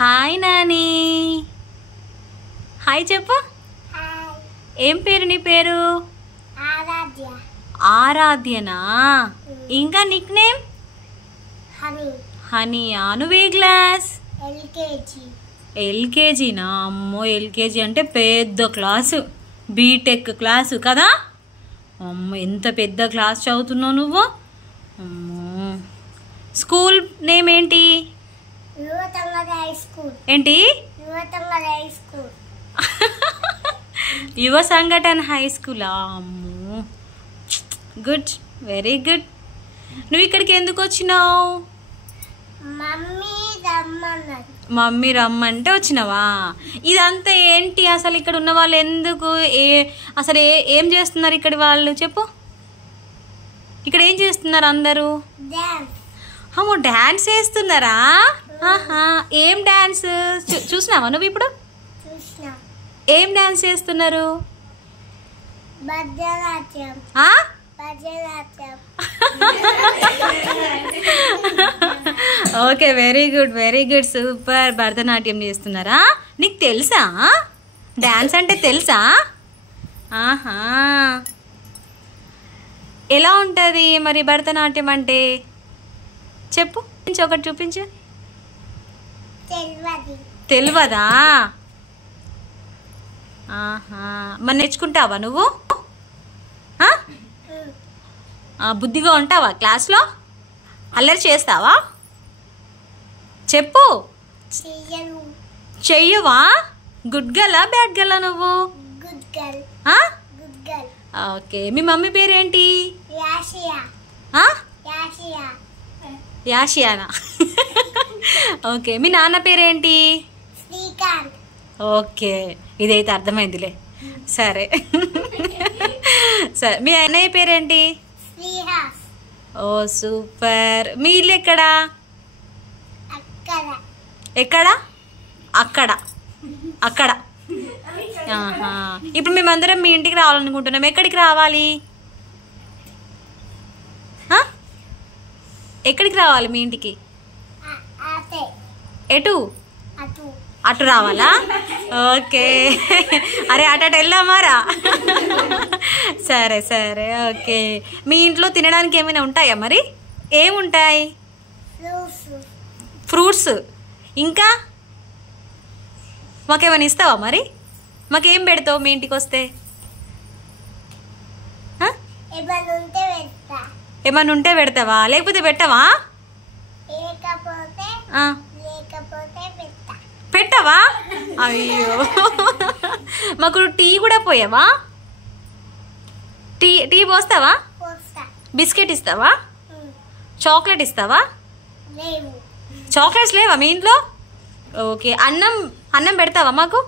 Hi Nani. Hi చెప్పు. ఏం పేరు నీ పేరు? ఆరాధ్యనా? ఇంకా నిక్ నేమ్? హనీయా. నువ్వే క్లాస్? ఎల్కేజీనా? అమ్మో, ఎల్కేజీ అంటే పెద్ద క్లాసు, బీటెక్ క్లాసు కదా. అమ్మో, ఎంత పెద్ద క్లాస్ చదువుతున్నావు నువ్వు. అమ్మో, స్కూల్ నేమ్ ఏంటి? ఏంటి? యువ సంఘటన హై స్కూలా? అమ్మో, గుడ్, వెరీ గుడ్. నువ్వు ఇక్కడికి ఎందుకు వచ్చినావు? మమ్మీ రమ్మంటే వచ్చినావా? ఇదంతా ఏంటి అసలు? ఇక్కడ ఉన్న వాళ్ళు ఎందుకు అసలు ఏం చేస్తున్నారు ఇక్కడ వాళ్ళు చెప్పు. ఇక్కడ ఏం చేస్తున్నారు అందరూ? అమ్మో, డాన్స్ చేస్తున్నారా? ఆహా, ఏం డాన్స్ చూసినావా నువ్వు ఇప్పుడు? ఏం డాన్స్ చేస్తున్నారు? Okay, very good, very good, super. Bharatanatyam చేస్తున్నారా? నీకు తెలుసా డాన్స్ అంటే? తెలుసా? ఆహా, ఎలా ఉంటుంది మరి భరతనాట్యం అంటే? చెప్పు, ఒకటి చూపించు. తెలియదా? ఆహా, మరి నేర్చుకుంటావా నువ్వు? బుద్ధిగా ఉంటావా క్లాస్లో? అల్లరి చేస్తావా? చెప్పు. చెయ్యవా? గుడ్ గర్లా బ్యాడ్ గర్లా నువ్వు? ఓకే, మీ మమ్మీ పేరేంటి? యాషియానా? ఓకే, మీ నాన్న పేరేంటి? ఓకే, ఇదైతే అర్థమైందిలే. సరే సరే, మీ అన్నయ్య పేరేంటి? ఓ సూపర్. మీ ఇల్లు ఎక్కడా? ఎక్కడా? అక్కడ. అక్కడ. ఆహా, ఇప్పుడు మేమందరం మీ ఇంటికి రావాలనుకుంటున్నాం. ఎక్కడికి రావాలి? ఎక్కడికి రావాలి మీ ఇంటికి? ఎటు? అటు రావాలా? ఓకే, అరే అటు వెళ్దామారా? సరే సరే, ఓకే. మీ ఇంట్లో తినడానికి ఏమైనా ఉంటాయా మరి? ఏముంటాయి? ఫ్రూట్స్. ఇంకా మాకేమైనా ఇస్తావా మరి? మాకేం పెడతావు మీ ఇంటికి వస్తే? ఏమన్నా ఉంటే పెడతావా? లేకపోతే పెట్టవా? పెట్టవా? అయ్యో, మాకు టీ కూడా పోయావా? టీ పోస్తావా? బిస్కెట్ ఇస్తావా? చాక్లెట్ ఇస్తావా? చాక్లెట్స్ లేవా మీ ఇంట్లో? ఓకే, అన్నం పెడతావా? మాకు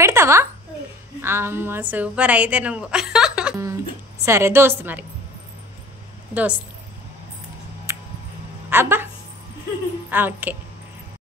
పెడతావా? అమ్మ సూపర్ అయితే నువ్వు. సరే దోస్త్, మరి దోస్త్. అబ్బా, ఓకే.